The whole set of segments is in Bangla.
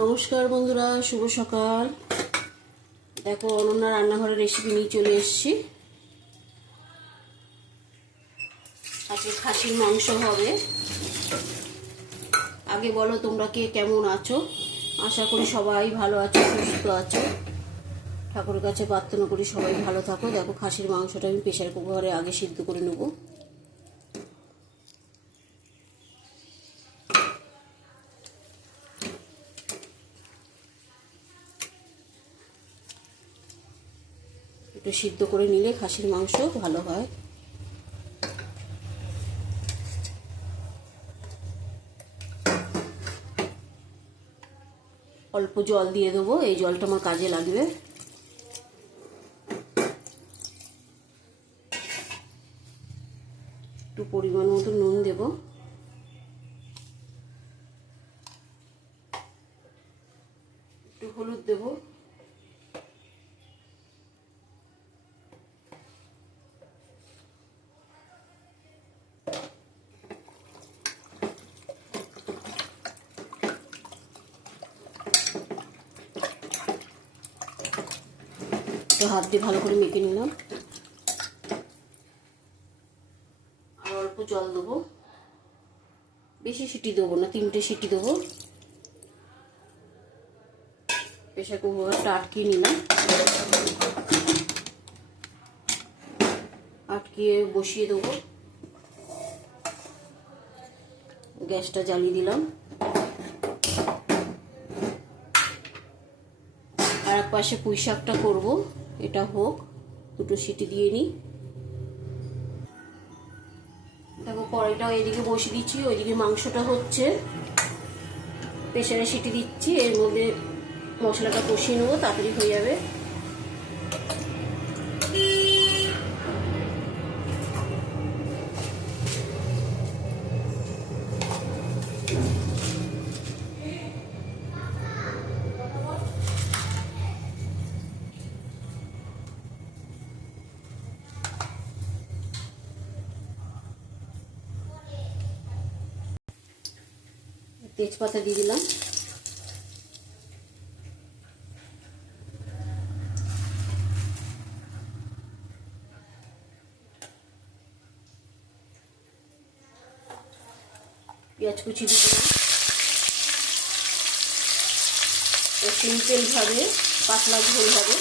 নমস্কার বন্ধুরা, শুভ সকাল। দেখো, অনন্যা রান্নাঘরের রেসিপি নিয়ে চলে এসেছি। আজকে খাসির মাংস হবে। আগে বলো তোমরা কে কেমন আছো? আশা করি সবাই ভালো আছো, সুস্থ আছো। ঠাকুরের কাছে প্রার্থনা করি সবাই ভালো থাকো। দেখো, খাসির মাংসটা আমি প্রেশার কুকারে আগে সিদ্ধ করে নেব। একটু সিদ্ধ করে নিলে খাসির মাংস ভালো হয়। অল্প জল দিয়ে দেবো, এই জলটা আমার কাজে লাগবে। একটু পরিমাণ মতো নুন দেব একটু হলুদ দেবো তো হাত দিয়ে ভালো করে মেখে নিলাম। আর অল্প জল দেবো। বেশি সিটি দেবো না, তিনটে সিটি দেবো। প্রেশার কুকারটা আটকিয়ে নিলাম। আটকিয়ে বসিয়ে দেবো। গ্যাসটা জ্বালিয়ে দিলাম। আর এক পাশে পুঁই শাকটা করব। এটা হোক, দুটো সিটি দিয়ে নিই। দেখো কড়াইটা এদিকে বসে দিচ্ছি, ওইদিকে মাংসটা হচ্ছে। প্রেশারে সিটি দিচ্ছি, এর মধ্যে মশলাটা কষিয়ে নেব, তাড়াতাড়ি হয়ে যাবে। তেজপাতা দিয়ে দিলাম। পেঁয়াজ কুচি দিয়ে দিলাম। সিম্পলভাবে পাতলা ঝোল হবে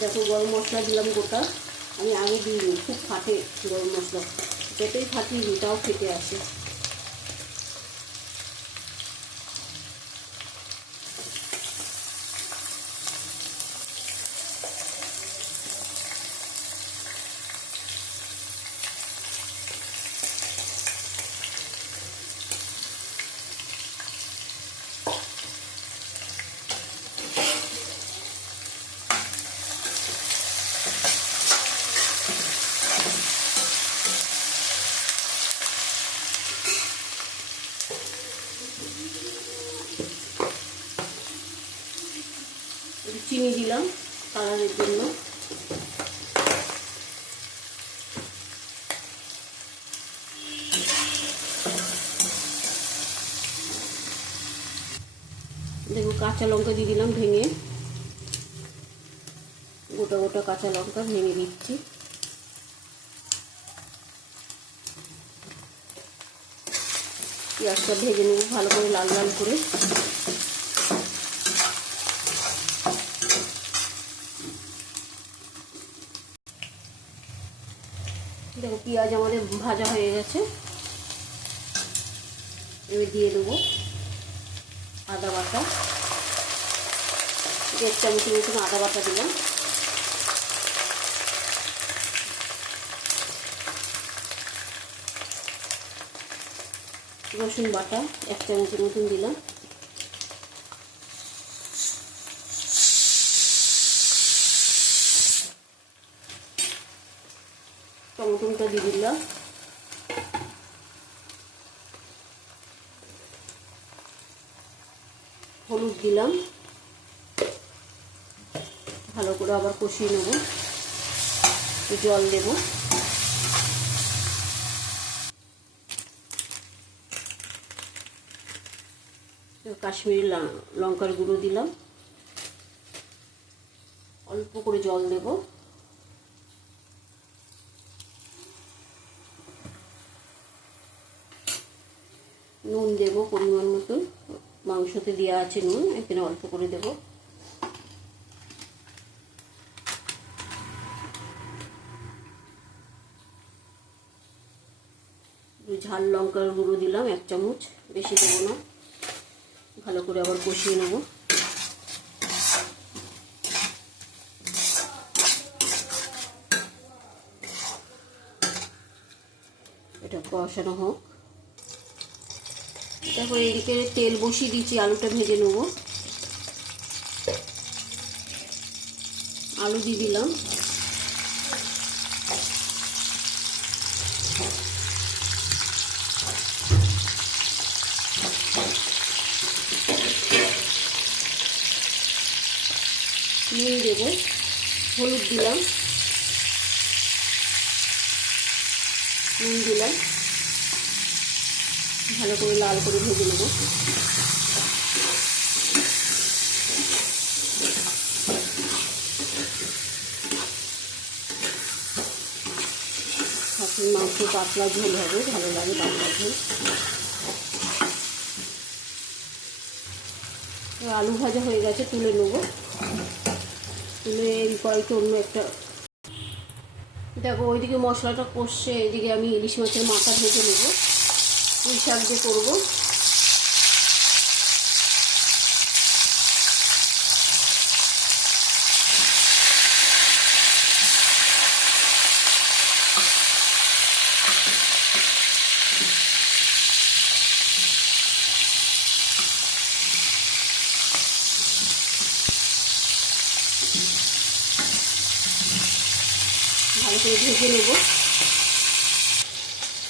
দেখো গরম মশলা দিলাম গোটা। আমি আগে দিইনি খুব ফাটে গরম মশলা। যতই ফাটিয়ে তাও ফেটে আসে চিনি দিলাম কালারের জন্য। দেখো কাঁচা লঙ্কা দিয়ে দিলাম ভেঙে। গোটা গোটা কাঁচা লঙ্কা ভেঙে দিচ্ছি। পেঁয়াজটা ভেজে নেব ভালো করে লাল লাল করে। দেখো, পেঁয়াজ আমাদের ভাজা হয়ে গেছে। এবার দিয়ে দেবো আদা বাটা। দেড় চামচের মতন আদা বাটা দিলাম। রসুন বাটা এক চামচের মতন দিলাম। টমেটোটা দিয়ে দিলাম। হলুদ দিলাম। ভালো করে আবার কষিয়ে নেব। জল দেব। কাশ্মীরি লঙ্কার গুঁড়ো দিলাম। অল্প করে জল দেব। নুন দেব, পরিমাণ মতন মাংসতে দেওয়া আছে নুন, এখানে অল্প করে দেব। ঝাল লঙ্কার গুঁড়ো দিলাম, এক চামচ। বেশি দেবো না। ভালো করে আবার কষিয়ে নেব। এটা কষানো হোক। তারপর এদিকে তেল বসিয়ে দিচ্ছি আলুটা ভেজে নেব। আলু দিয়ে দিলাম। নুন দেব হলুদ দিলাম। নুন দিলাম। ভালো করে লাল করে ভেজে নেব। মাংস পাতলা ঝোল হবে, ভালো লাগে পাতলা ঝোল। আলু ভাজা হয়ে গেছে, তুলে নেব। তুলে এই কড়াইতে অন্য একটা দেখো, ওইদিকে মশলাটা কষছে, এদিকে আমি ইলিশ মাছের মাথা ভেজে নেব। পুঁই শাক দিয়ে করব। ভালো করে ভেজে নেব।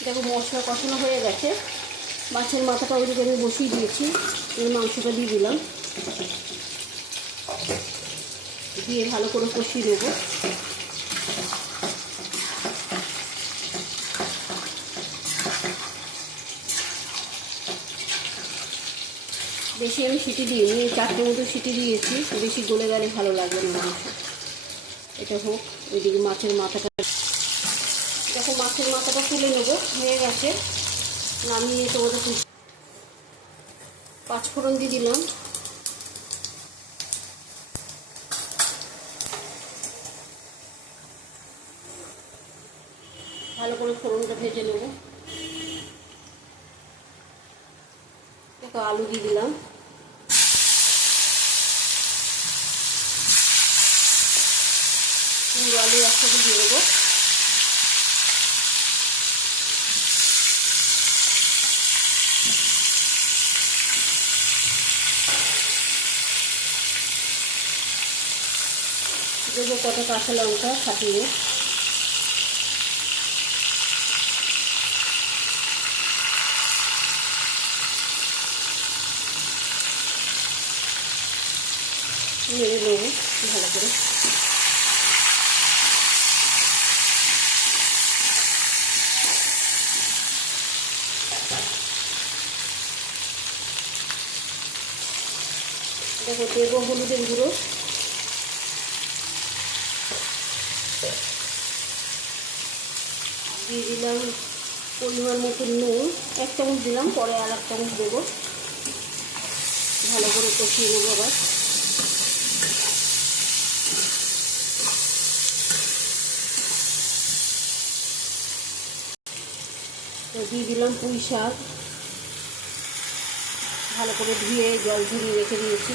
দেখো মশলা কষানো হয়ে গেছে। মাছের মাথাটা ওইদিকে আমি বসিয়ে দিয়েছি, এর মাংসটা দিয়ে দিলাম। দিয়ে ভালো করে কষিয়ে নেব। বেশি আমি সিটি দিইনি চারটে মতো সিটি দিয়েছি, বেশি গলে গেলে ভালো লাগবে না মাংস। এটা হোক, ওইদিকে মাছের মাথাটা দেখো মাছের মাথাটা তুলে নেব। হয়ে গেছে। নামিয়ে তোমাদের পাঁচ ফোড়ন দিয়ে দিলাম। ভালো করে ফোড়নটা ভেজে নেব। আলু দিয়ে দিলাম। আলু একসাথে দিয়ে দেবো। কত কাঁচা লঙ্কা ফাটিয়ে নেড়ে নেব ভালো করে। দেখো দেবো হলুদের গুঁড়ো। দিয়ে দিলাম পরিমাণ মতো নুন। এক চামচ দিলাম, পরে আর এক চামচ দেবো। ভালো করে কষিয়ে নেব আবার। দিয়ে দিলাম পুঁই শাক। ভালো করে ধুয়ে জল ঝরিয়ে রেখে দিয়েছি।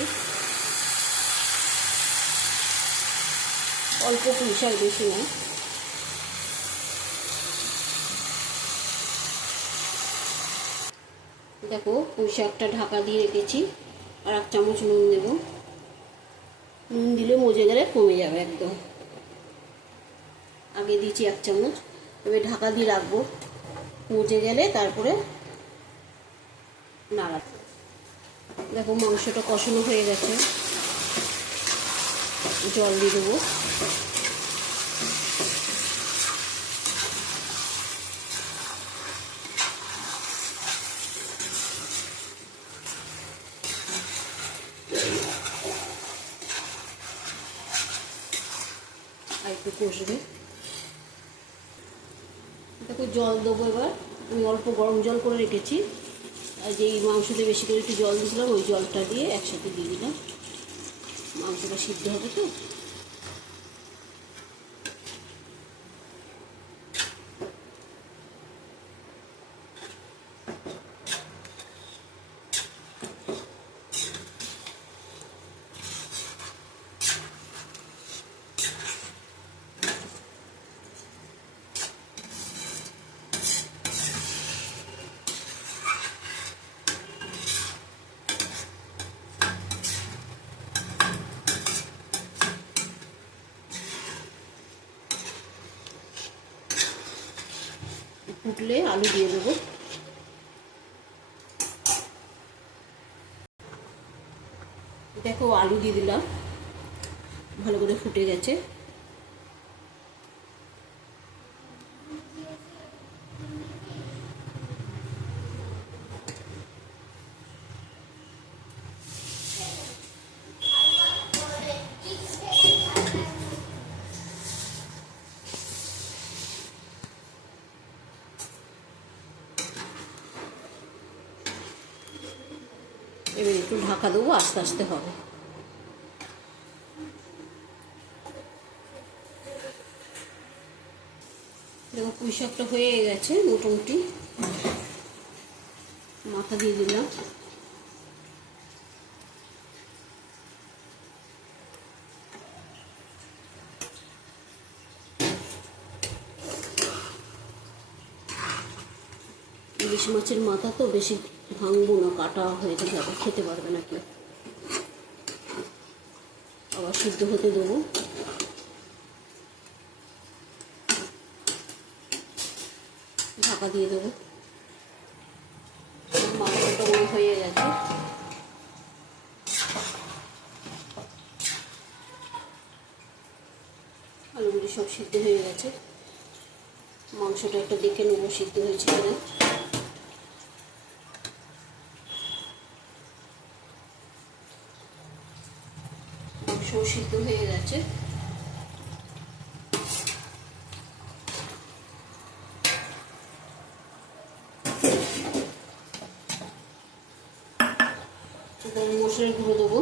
অল্প পুঁই শাক বেশি নয়। দেখো পুঁই শাকটা ঢাকা দিয়ে রেখেছি। আর এক চামচ নুন দেবো। নুন দিলে মজে গেলে কমে যাবে একদম। আগে দিয়েছি এক চামচ, এবার ঢাকা দিয়ে রাখব। মজে গেলে তারপরে নাড়াতে দেখো, মাংসটা কষানো হয়ে গেছে। জল দিয়ে দেবো আর একটু কষবে দেখো জল দেবো এবার আমি অল্প গরম জল করে রেখেছি। আর যেই মাংসটা বেশি করে একটু জল দিয়েছিলাম, ওই জলটা দিয়ে একসাথে দিয়ে দিলাম। মাংসটা সিদ্ধ হবে তো? ফুটলে আলু দিয়ে দেবো। দেখো আলু দিয়ে দিলাম। ভালো করে ফুটে গেছে এবার একটু ঢাকা দেবো আস্তে আস্তে হবে। দেখো পুঁই শাকটা হয়ে গেছে, মোটামুটি। মাথা দিয়ে দিলাম। ইলিশ মাছের মাথা তো বেশি ভাঙবো না, কাটা হয়ে যাবে খেতে পারবে না কেউ আবার সিদ্ধ হতে দেবো। ঢাকা দিয়ে দেবো। মাংসটা হয়ে গেছে। আলুগুলি সব সিদ্ধ হয়ে গেছে। মাংসটা একটা দেখে নেব সিদ্ধ হয়েছে কিনা। মাংস সিদ্ধ হয়ে গেছে। গরম গুঁড়ো দেবো।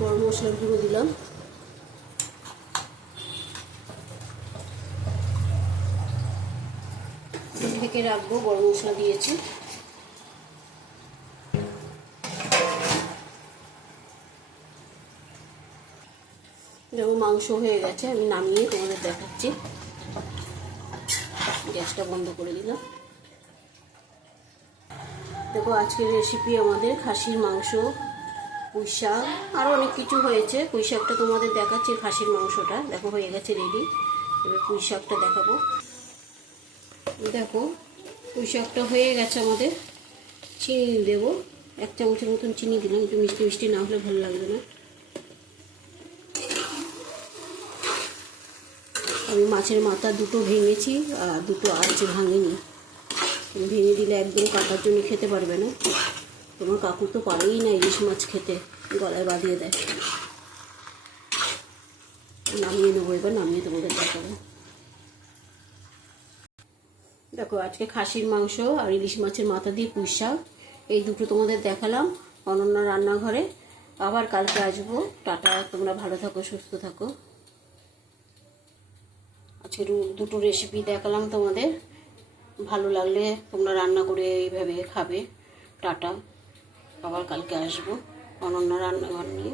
গরম মশলার গুঁড়ো দিলাম। ঢেকে রাখব, গরম মশলা দিয়েছি। দেখো মাংস হয়ে গেছে, আমি নামিয়ে তোমাদের দেখাচ্ছি। গ্যাসটা বন্ধ করে দিলাম। দেখো, আজকের রেসিপি আমাদের খাসির মাংস, পুঁই শাক আরও অনেক কিছু হয়েছে। পুঁই শাকটা তোমাদের দেখাচ্ছি, খাসির মাংসটা। দেখো, হয়ে গেছে রেডি এবার পুঁই শাকটা দেখাবো। দেখো, পুঁই শাকটা হয়ে গেছে আমাদের। চিনি দেবো। এক চামচের মতন চিনি দিলাম, একটু মিষ্টি মিষ্টি না হলে ভালো লাগবে না। আমি মাছের মাথা দুটো ভেঙেছি আর দুটো আজকে ভাঙিনি। ভেঙে দিলে একদম কাটার জন্য খেতে পারবে না। তোমার কাকু তো পারেই না ইলিশ মাছ খেতে, গলায় বাঁধিয়ে দেয়। নামিয়ে নেব এবার, নামিয়ে তোমাদের দেখাবো। দেখো, আজকে খাসির মাংস আর ইলিশ মাছের মাথা দিয়ে পুঁই শাক। এই দুটো তোমাদের দেখালাম অনন্য রান্নাঘরে। আবার কালকে আসব। টাটা, তোমরা ভালো থাকো, সুস্থ থাকো। আজকে দুটো রেসিপি দেখালাম তোমাদের। ভালো লাগলে তোমরা রান্না করে এইভাবে খাবে। টাটা। আবার কালকে আসব অনন্য রান্নাঘর নিয়ে।